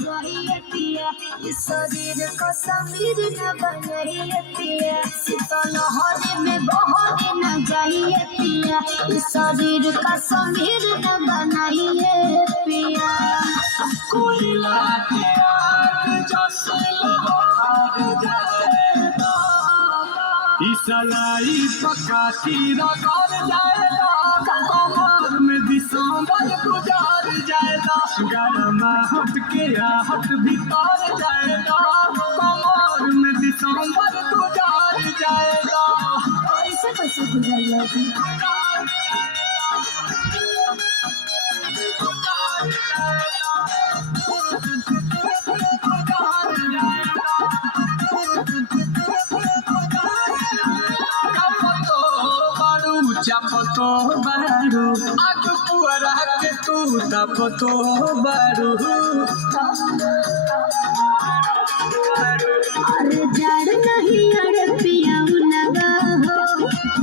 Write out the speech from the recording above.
वही पिया इस शरीर को समीर न बनाइए पिया शीतल लहरी में बहरी न जाइए पिया इस शरीर का समीर न बनाइए पिया कोयला के आग जैसे लहर जाएगा इसलाई पकाती रगड़ जाएगा कमर में दिसंबर गुजार जाएगा गरमा हट के आहट भीतर जाएगा कमर में दिसंबर गुजार जाएगा ऐसे कैसे गुजर जाएगी चपतो बारू आग पुअरा के तू तपतो बारू अरे जड़ नहीं अरे पिया लगा हो